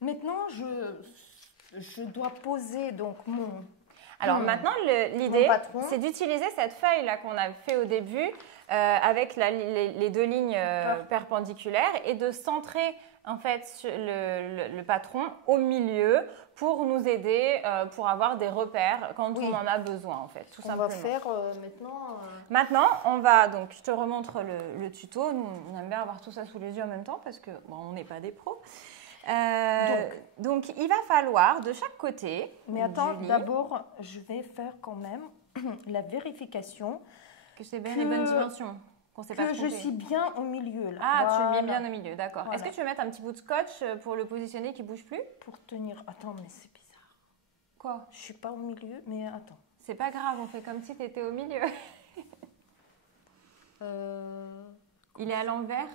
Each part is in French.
Maintenant, je dois poser donc mon... Alors maintenant, l'idée, c'est d'utiliser cette feuille-là qu'on a fait au début avec les deux lignes perpendiculaires et de centrer en fait le patron au milieu pour nous aider, pour avoir des repères quand on en a besoin en fait, tout simplement. On va faire maintenant... Maintenant, on va donc, je te remontre le tuto. Nous, on aime bien avoir tout ça sous les yeux en même temps parce que bon, on n'est pas des pros. Donc, il va falloir de chaque côté. Mais attends, d'abord, je vais faire quand même la vérification que c'est bien les bonnes dimensions. Que je suis bien au milieu. Là. Ah, voilà. Tu le mets bien au milieu, d'accord. Voilà. Est-ce que tu veux mettre un petit bout de scotch pour le positionner qui ne bouge plus? Pour tenir. Attends, mais c'est bizarre. Quoi? Je suis pas au milieu, mais attends. C'est pas grave, on fait comme si tu étais au milieu. Il est à l'envers?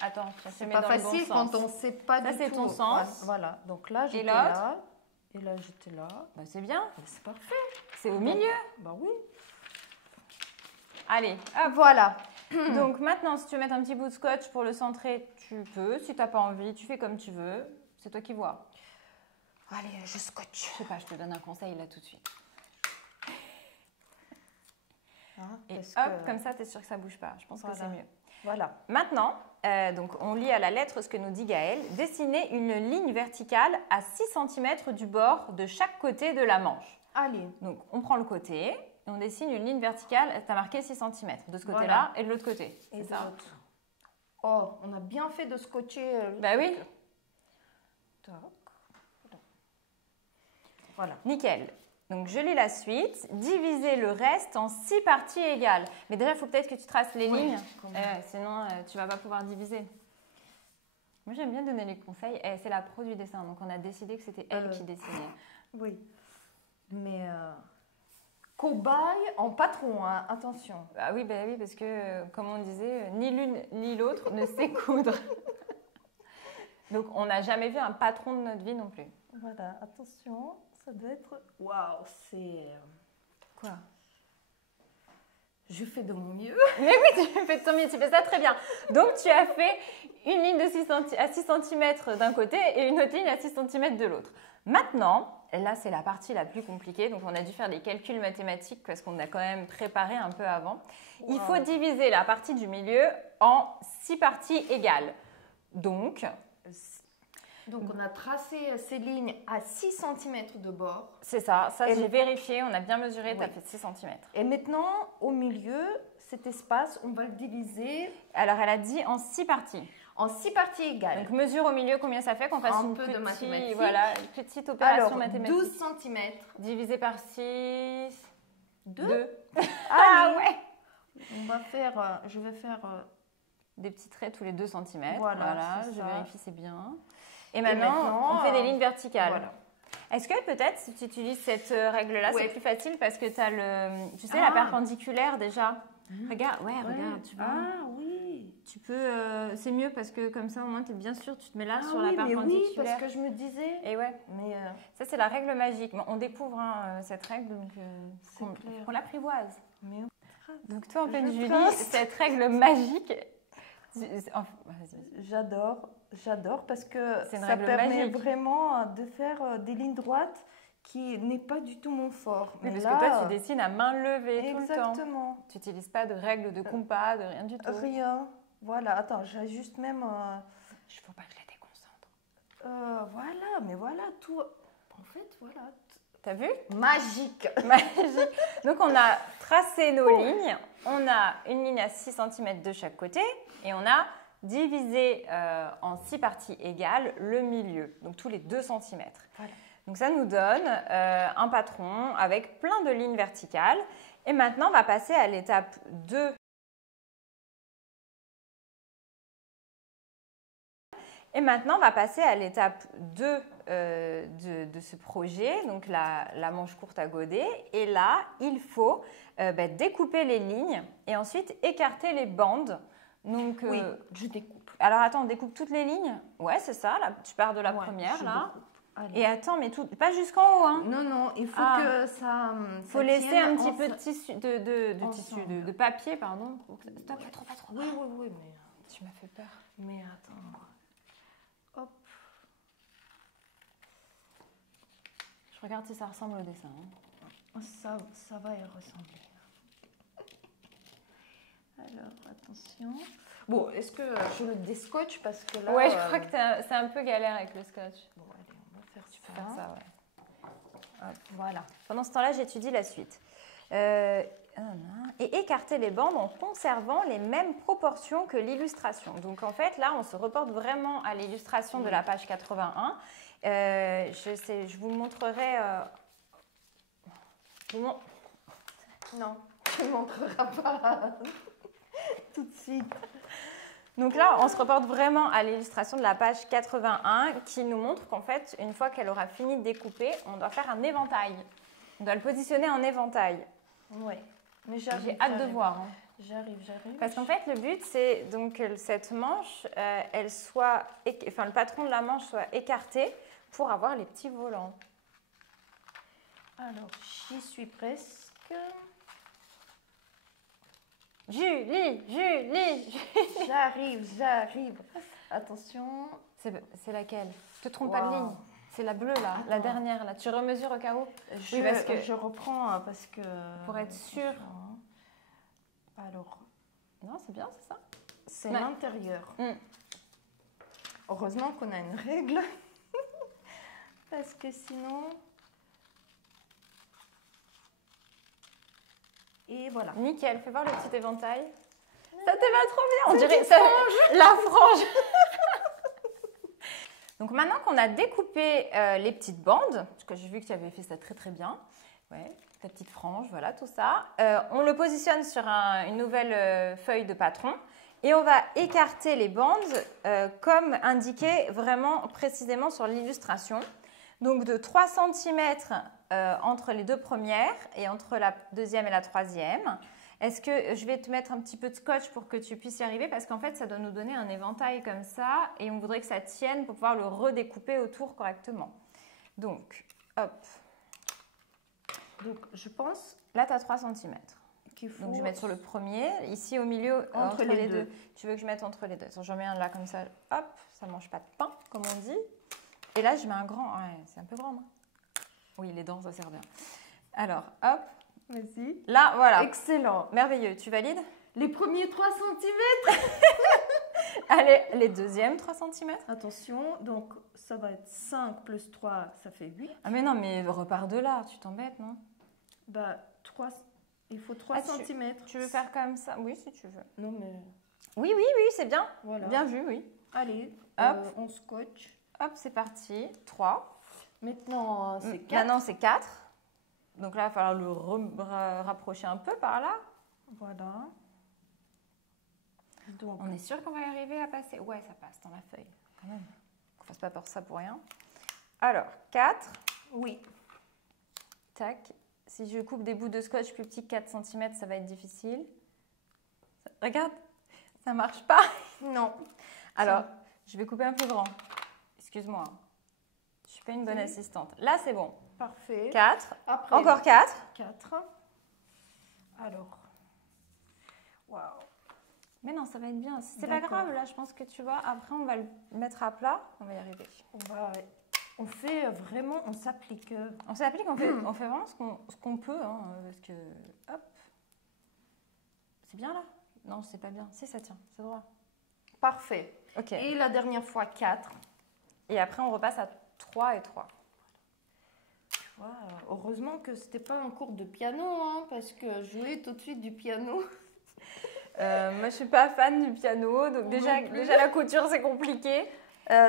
Attends, c'est pas facile quand on ne sait pas du tout. Ça, c'est ton sens. Voilà, donc là, j'étais là. Et là, j'étais là. Bah, c'est bien. C'est parfait. C'est au milieu. Bah oui. Allez, hop. Voilà. Donc maintenant, si tu veux mettre un petit bout de scotch pour le centrer, tu peux. Si tu n'as pas envie, tu fais comme tu veux. C'est toi qui vois. Allez, je scotche. Je sais pas, je te donne un conseil là tout de suite. Et hop, comme ça, tu es sûr que ça ne bouge pas. Je pense que c'est mieux. Voilà. Maintenant, donc on lit à la lettre ce que nous dit Gaëlle. Dessinez une ligne verticale à 6 cm du bord de chaque côté de la manche. Allez. Donc, on prend le côté et on dessine une ligne verticale. Tu as marqué 6 cm de ce côté-là et de l'autre côté. Et de l'autre. Oh, on a bien fait de scotcher. Bah oui. Voilà. Nickel. Donc, je lis la suite. Divisez le reste en 6 parties égales. Mais déjà, il faut peut-être que tu traces les lignes. Sinon, tu ne vas pas pouvoir diviser. Moi, j'aime bien donner les conseils. C'est la pro du dessin. Donc, on a décidé que c'était elle qui dessinait. Oui. Mais cobaye en patron, hein. Attention. Ah oui, parce que, comme on disait, ni l'une ni l'autre ne sait coudre. Donc, on n'a jamais vu un patron de notre vie non plus. Voilà, attention. Ça doit être... Waouh, c'est... Quoi? Je fais de mon mieux. Mais oui, tu fais de ton mieux, tu fais ça très bien. Donc, tu as fait une ligne de à 6 cm d'un côté et une autre ligne à 6 cm de l'autre. Maintenant, là, c'est la partie la plus compliquée. Donc, on a dû faire des calculs mathématiques parce qu'on a quand même préparé un peu avant. Wow. Il faut diviser la partie du milieu en 6 parties égales. Donc, on a tracé ces lignes à 6 cm de bord. C'est ça, j'ai vérifié, on a bien mesuré, tu as fait 6 cm. Et maintenant, au milieu, cet espace, on va le diviser. Alors, elle a dit en 6 parties. En 6 parties égales. Donc, mesure au milieu combien ça fait qu'on fasse une petite opération mathématique. 12 cm. Divisé par 6. 2. Ah ouais. Je vais faire des petits traits tous les 2 cm. Voilà je vérifie, c'est bien. Et maintenant, on fait des lignes verticales. Voilà. Est-ce que peut-être, si tu utilises cette règle-là, c'est plus facile parce que tu as la perpendiculaire déjà. Regarde, regarde, tu vois. Ah oui. Tu peux, c'est mieux parce que comme ça, au moins, tu es bien sûr, tu te mets là sur la perpendiculaire. Mais oui, parce que je me disais. Et ouais. Mais ça, c'est la règle magique. On découvre cette règle, donc on l'apprivoise. Donc toi, en fait, Julie, cette règle magique. J'adore parce que ça permet vraiment de faire des lignes droites qui n'est pas du tout mon fort. Mais parce que toi, tu dessines à main levée tout le temps. Exactement. Tu n'utilises pas de règles de compas, de rien du tout. Rien. Voilà, attends, j'ajuste même... Il ne faut pas que je les déconcentre. Voilà, mais voilà, tout... En fait, voilà... T'as vu? Magique. Magique. Donc, on a tracé nos lignes. On a une ligne à 6 cm de chaque côté. Et on a divisé en 6 parties égales le milieu. Donc, tous les 2 cm. Voilà. Donc, ça nous donne un patron avec plein de lignes verticales. Et maintenant, on va passer à l'étape 2. Et maintenant, on va passer à l'étape 2 de ce projet, donc la manche courte à godet. Et là, il faut découper les lignes et ensuite écarter les bandes. Donc, oui, je découpe. Alors, attends, on découpe toutes les lignes? Ouais, c'est ça. Là, tu pars de la première, là. Et attends, mais pas jusqu'en haut. Hein. Non, il faut que ça... Il faut laisser un petit peu de tissu, de papier, pardon. Stop, pas trop. Oui, mais... Tu m'as fait peur. Mais attends... Hop. regarde si ça ressemble au dessin. Hein. Ça va y ressembler. Alors, attention. Bon, est-ce que je le déscotche parce que là... Ouais, je crois que c'est un peu galère avec le scotch. Bon, allez, on va faire ça. Tu peux faire ça, ouais. Hop, voilà. Pendant ce temps-là, j'étudie la suite. Et écarter les bandes en conservant les mêmes proportions que l'illustration. Donc, en fait, là, on se reporte vraiment à l'illustration de la page 81. Je vous montrerai... Non, tu ne montreras pas tout de suite. Donc là, on se reporte vraiment à l'illustration de la page 81 qui nous montre qu'en fait, une fois qu'elle aura fini de découper, on doit faire un éventail. On doit le positionner en éventail. Oui, mais j'ai hâte de voir. Hein. J'arrive. Parce qu'en fait, le but, c'est donc que cette manche, le patron de la manche soit écarté pour avoir les petits volants. Alors, j'y suis presque. Julie. J'arrive. Attention. C'est laquelle? Je te trompe pas de ligne. C'est la bleue là, la dernière là. Tu remesures au cas où? Oui, parce que je reprends parce que... Pour être sûre. Alors... Non, c'est bien, c'est ça? C'est l'intérieur. Heureusement qu'on a une règle. Parce que sinon... Et voilà. Nickel, fais voir le petit éventail. Ça te va trop bien. On dirait ça, la frange. Donc maintenant qu'on a découpé les petites bandes, parce que j'ai vu que tu avais fait ça très très bien, ouais, ta petite frange, voilà tout ça, on le positionne sur une nouvelle feuille de patron et on va écarter les bandes comme indiqué vraiment précisément sur l'illustration. Donc de 3 cm entre les deux premières et entre la deuxième et la troisième. Est-ce que je vais te mettre un petit peu de scotch pour que tu puisses y arriver? Parce qu'en fait, ça doit nous donner un éventail comme ça et on voudrait que ça tienne pour pouvoir le redécouper autour correctement. Donc, hop. Donc, je pense... Là, tu as 3 cm. Donc, je vais mettre sur le premier. Ici, au milieu, entre les deux. Tu veux que je mette entre les deux? J'en mets un là comme ça. Hop, ça ne mange pas de pain, comme on dit. Et là, je mets un grand. Ouais, c'est un peu grand, non? Oui, les dents, ça sert bien. Alors, hop. Vas-y. Là, voilà. Excellent. Merveilleux. Tu valides? Les premiers 3 cm. Allez, les deuxièmes 3 cm. Attention, donc ça va être 5 plus 3, ça fait 8. Ah mais non, mais repars de là, tu t'embêtes, non? Bah, 3, il faut 3 cm. Tu veux faire comme ça? Oui, si tu veux. Non, mais... Oui, c'est bien. Voilà. Bien vu, oui. Allez, hop. On scotche. Hop, c'est parti. 3. Maintenant, c'est 4. Maintenant, c'est 4. Donc là, il va falloir le rapprocher un peu par là. Voilà. Donc, on est sûr qu'on va y arriver à passer? Ouais, ça passe dans la feuille, quand même. Qu'on ne fasse pas ça pour rien. Alors, 4. Oui. Tac. Si je coupe des bouts de scotch plus petits que 4 cm, ça va être difficile. Regarde, ça ne marche pas. Non. Alors, je vais couper un peu grand. Excuse-moi. Je ne suis pas une bonne assistante. Là, c'est bon. Parfait. 4. Après, encore 4. 4. Alors. Waouh. Mais non, ça va être bien. C'est pas grave, là, je pense que tu vois. Après, on va le mettre à plat. On va y arriver. On fait vraiment, on s'applique. On s'applique, on fait vraiment ce qu'on peut. Hein, parce que, hop. C'est bien là? Non, c'est pas bien. Si, ça tient. C'est droit. Parfait. Ok. Et la dernière fois, 4. Et après, on repasse à 3 et 3. Tu vois, heureusement que c'était pas un cours de piano, hein, parce que jouer tout de suite du piano... moi, je suis pas fan du piano, donc déjà la couture, c'est compliqué.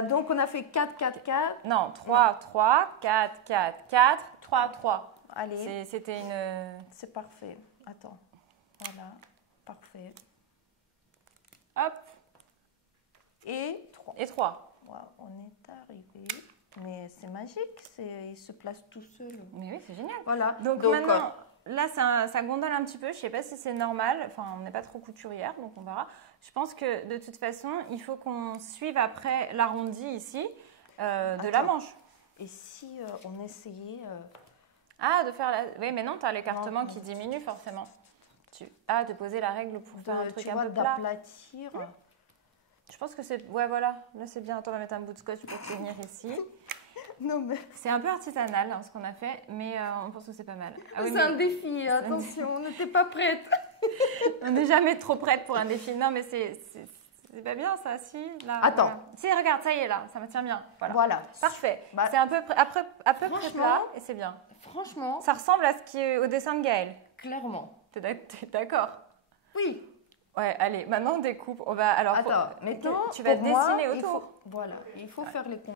Donc, on a fait 4, 4, 4. Non, 3, 3, 4, 4, 4, 3, 3. Allez. C'était une... C'est parfait. Attends. Voilà. Parfait. Hop. Et 3. Et 3. Wow, on est arrivé. Mais c'est magique, il se place tout seul. Mais oui, c'est génial. Voilà. Donc maintenant, là, ça gondole un petit peu. Je ne sais pas si c'est normal. Enfin, on n'est pas trop couturière, donc on verra. Je pense que de toute façon, il faut qu'on suive après l'arrondi ici de la manche. Et si on essayait... Ah, de faire la... Oui, mais non, tu as l'écartement qui diminue forcément. De poser la règle pour faire un truc un peu plat. D'aplatir. Je pense que c'est... Ouais, voilà. Là, c'est bien. Attends, on va mettre un bout de scotch pour tenir ici. Non, mais... C'est un peu artisanal ce qu'on a fait, mais on pense que c'est pas mal. Ah oui, c'est un défi, attention, on n'était pas prête. On n'est jamais trop prête pour un défi. Non, mais c'est pas bien ça, si. Là, attends. Voilà. Si, regarde, ça y est, là, ça me tient bien. Voilà. Parfait. C'est à peu près plat et c'est bien. Franchement. Ça ressemble à ce qui est au dessin de Gaëlle. Clairement. T'es d'accord? Oui. Ouais, allez, maintenant on découpe. On va, alors, attends, maintenant, tu vas dessiner autour. Voilà, il faut faire les